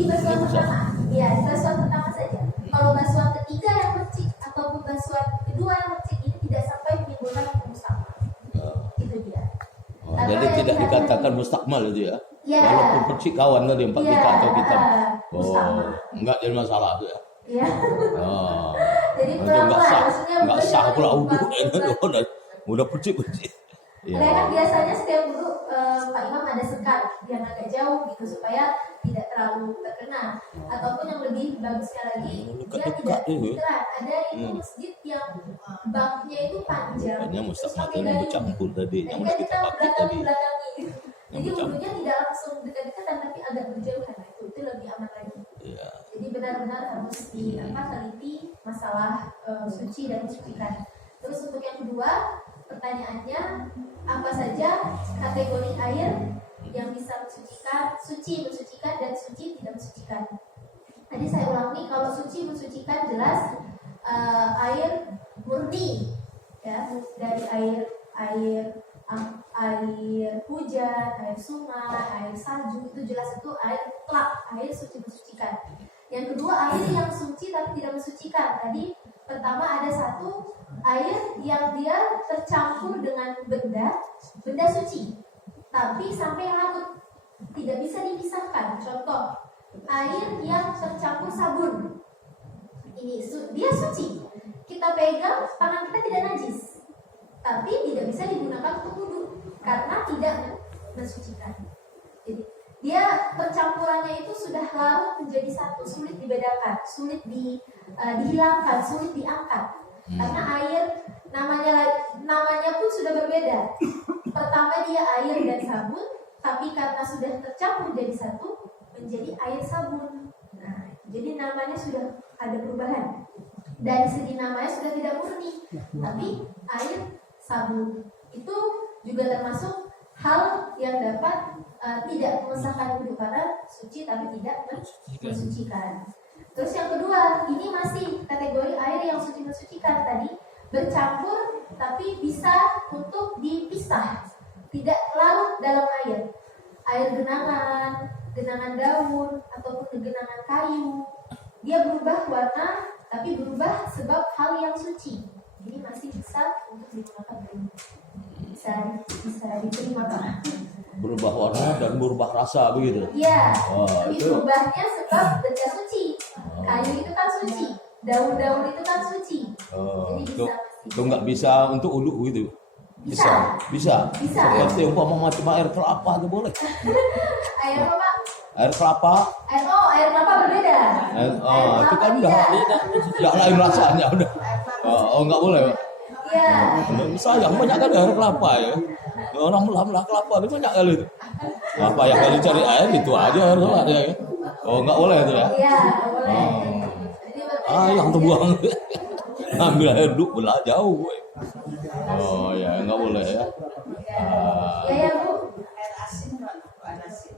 Di basuhan pertama, ya di basuhan pertama saja. Kalau basuhan ketiga yang percik ataupun basuhan kedua yang percik ini tidak sampai menimbulkan mustakmal. Itu dia. Jadi tidak dikatakan mustakmal itu ya? Ya. Walaupun percik kawan tadi 4 Ya, kita atau kita. mustakmal. Enggak jadi masalah itu ya? Ya. Jadi Enggak sah, maksudnya enggak sah pula wudhu. bukan Udah percik. Ya. Karena kan biasanya setiap wudhu Pak Imam ada sekat yang agak jauh gitu supaya tidak terlalu terkena. Ataupun yang lebih bagusnya lagi dia tidak literan. Ada itu masjid yang baknya itu panjang. Makanya Terus mustakmal pakai itu gayung. bercampur tadi. Jadi Yang kan kita kita pakai tadi. belakangi. Jadi bercampur. wudhunya tidak langsung dekat-dekatan tapi agak berjauhan. Nah, itu lebih aman lagi. Ya. Jadi benar-benar harus teliti masalah suci dan mensucikan. Terus untuk yang kedua, pertanyaannya apa saja kategori air yang bisa mensucikan, suci mensucikan dan suci tidak mensucikan. Tadi saya ulangi, kalau suci mensucikan jelas air murni ya, dari air hujan, air sungai, air salju, itu jelas itu air mutlak, air suci mensucikan. Yang kedua, air yang suci tapi tidak mensucikan. Tadi pertama ada satu air yang dia tercampur dengan benda suci, tapi sampai larut, tidak bisa dipisahkan. Contoh, air yang tercampur sabun, ini dia suci, kita pegang, tangan kita tidak najis, tapi tidak bisa digunakan untuk wudhu karena tidak mensucikan. Jadi dia percampurannya itu sudah larut menjadi satu, sulit dibedakan, sulit dihilangkan, sulit diangkat. Karena air namanya pun sudah berbeda. Pertama dia air dan sabun, tapi karena sudah tercampur jadi satu menjadi air sabun. Nah, jadi namanya sudah ada perubahan. Dari segi namanya sudah tidak murni, tapi air sabun. Itu juga termasuk hal yang dapat tidak mengesahkan wudhu karena suci tapi tidak mensucikan. Terus yang kedua, ini masih kategori air yang suci mensucikan tadi, bercampur tapi bisa untuk dipisah, tidak larut dalam air. Air genangan daun ataupun genangan kayu, dia berubah warna tapi berubah sebab hal yang suci. Jadi masih bisa untuk digunakan wudhu. Bisa diterima Pak. Berubah warna dan berubah rasa begitu. Iya. Itu berubahnya sebab benda suci. Kayu itu kan suci, daun-daun itu kan suci. Jadi itu nggak bisa untuk uduk gitu. Bisa. Seperti umpama macam air kelapa itu boleh. Air apa Pak? Air kelapa. Air kelapa berbeda. Itu kan udah lain rasanya udah. Nggak boleh. Iya. Sayang banyak kan air kelapa ya. Orang belah kelapa itu banyak kali itu. Apa yang kali cari air itu aja air kelapa ya. Nggak boleh itu ya. Iya, nggak boleh. Yang terbuang. Ambil air duk belah jauh. Ya nggak boleh ya. Ya Bu.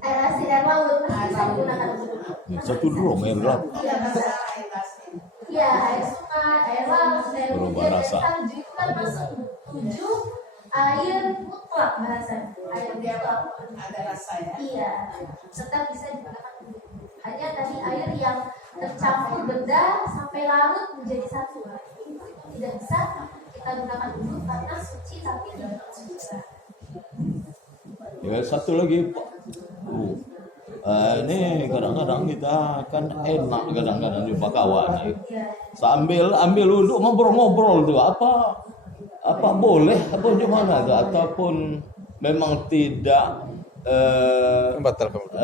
Air asin, air laut bisa digunakan. Satu drum air kelapa. Iya, air sungai, air laut, air hujan, air salju itu kan masuk 7 air mutlak bahasa. Air mutlak ada rasa ya. Iya, tetap bisa digunakan. Hanya tadi air yang tercampur benda sampai larut menjadi satu, itu tidak bisa kita gunakan dulu karena suci tapi tidak mensucikan. Ya satu lagi Pak. Ini kadang-kadang kita kan enak kadang-kadang jumpa kawan. Sambil wudhu ngobrol-ngobrol tuh apa boleh apa gimana tuh ataupun memang tidak membatalkan wudhu.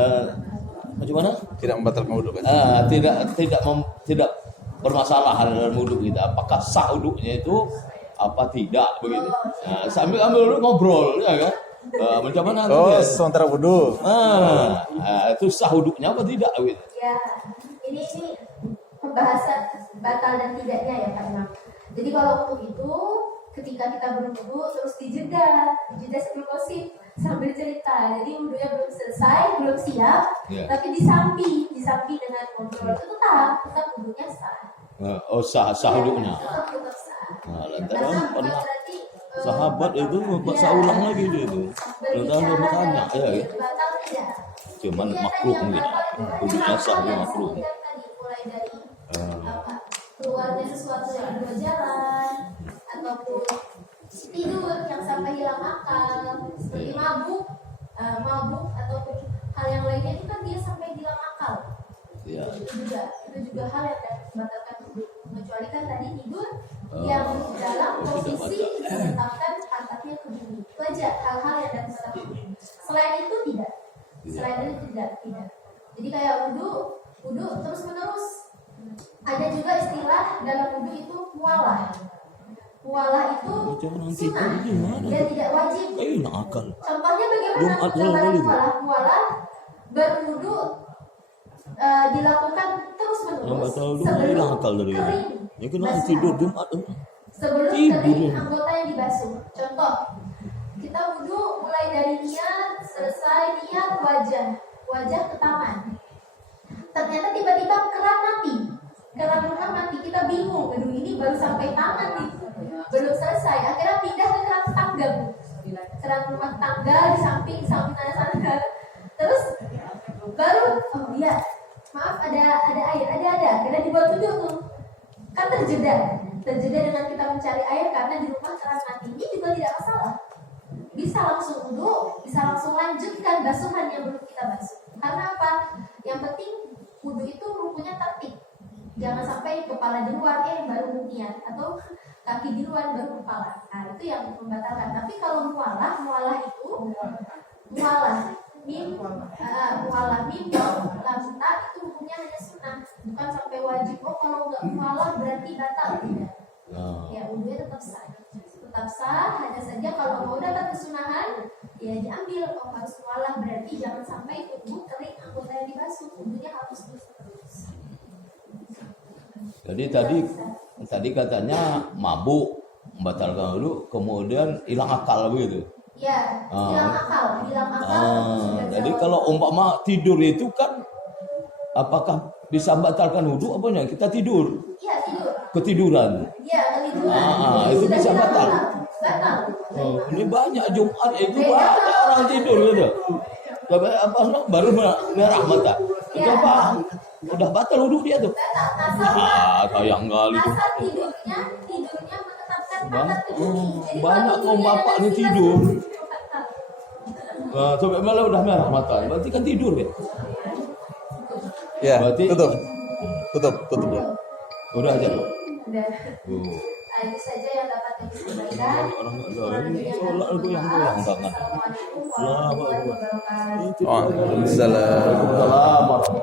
Bagaimana? Tidak membatalkan wudhu kan? Tidak bermasalah dalam wudhu kita. Apakah sah wudhunya itu apa tidak begitu? Nah, sambil wudhu ngobrol ya kan? Macam mana? Sementara wudhu. Itu sah wudhunya apa tidak gitu? Ya, ini pembahasan batal dan tidaknya ya Pak Imam. Jadi kalau untuk itu ketika kita berwudu terus dijeda sebelum gosip sambil cerita. Jadi wudunya belum selesai, belum siap, tapi disambi dengan ngobrol itu tetap wudunya sah. Sah wudhunya. Tetap sah. Lantaran pernah sahabat itu sah ulang lagi dia itu. Lantaran dia bertanya, ya. Batal tidak? cuman Iya, makruh tadi yang mungkin. batal itu kan Wudhunya hal-hal sah dia yang makruh. disebutkan tadi, mulai dari apa keluarnya sesuatu yang di luar jalan ataupun tidur yang sampai hilang akal seperti mabuk ataupun hal yang lainnya itu kan dia sampai hilang akal. Ya. Itu juga hal yang dapat membatalkan wudhu. Kecuali kan tadi tidur yang dalam posisi menetapkan pantatnya ke bumi. Itu aja hal-hal yang dapat membatalkan wudhu. Selain itu tidak. Selain itu tidak. Jadi kayak wudhu terus menerus. Ada juga istilah dalam wudhu itu mualah. Mualah itu sunnah dan tidak wajib. Akal. Contohnya bagaimana Jumat gambaran lalu. mualah? Mualah berwudu dilakukan terus Yang menerus batal wudhu hilang akal dari ini. kering. Ya kena Basuhan. tidur Jumat. Sebelum Tidur. kering anggota yang dibasuh. Contoh, kita wudu mulai dari niat, selesai niat wajah ke tangan. Ternyata tiba-tiba keran mati, kita bingung, aduh ini baru sampai tangan nih, belum selesai, akhirnya pindah ke keran rumah tangga di samping sana, terus baru maaf ada air, akhirnya dibuat wudhu tuh, kan terjeda dengan kita mencari air karena di rumah keran mati ini juga tidak masalah, bisa langsung wudhu, bisa langsung lanjutkan basuhan yang belum kita basuh, karena apa? Yang penting wudhu itu rukunya tertib. Jangan sampai kepala duluan baru niat atau kaki duluan baru kepala. Nah, itu yang membatalkan. Tapi kalau mualah itu mim lamta itu hukumnya hanya sunnah, bukan sampai wajib. Kalau nggak mualah berarti batal, tidak. Ya wudhunya tetap sah, hanya saja kalau mau dapat kesunahan ya diambil. Harus mualah berarti jangan sampai tubuh kering anggota yang dibasuh, wudhunya harus terus. Jadi tadi katanya mabuk membatalkan wudhu, kemudian hilang akal begitu. Ya, hilang akal. Jadi kalau umpama tidur itu kan, apakah bisa membatalkan wudhu? Apanya kita tidur? Iya, tidur. Ketiduran. Iya, ketiduran. Itu bisa batal. Batal. Ini banyak Jumat itu banyak orang tidur gitu. Baru merah mata. Itu apa? Udah batal wudhu dia tuh. Sayang kali tuh. Asal tidurnya menetapkan pantat ke bumi. Jadi Banyak kalau kaum bapak tidurnya nih ada tidur. batal. Sampai malah udah merah mata. Berarti kan tidur ya. Ya, Berarti- tutup ya. Udah aja. Udah. Itu saja yang dapat disampaikan. Orang sholat itu yang goyang tangan. Assalamualaikum warahmatullahi wabarakatuh. Waalaikumsalam.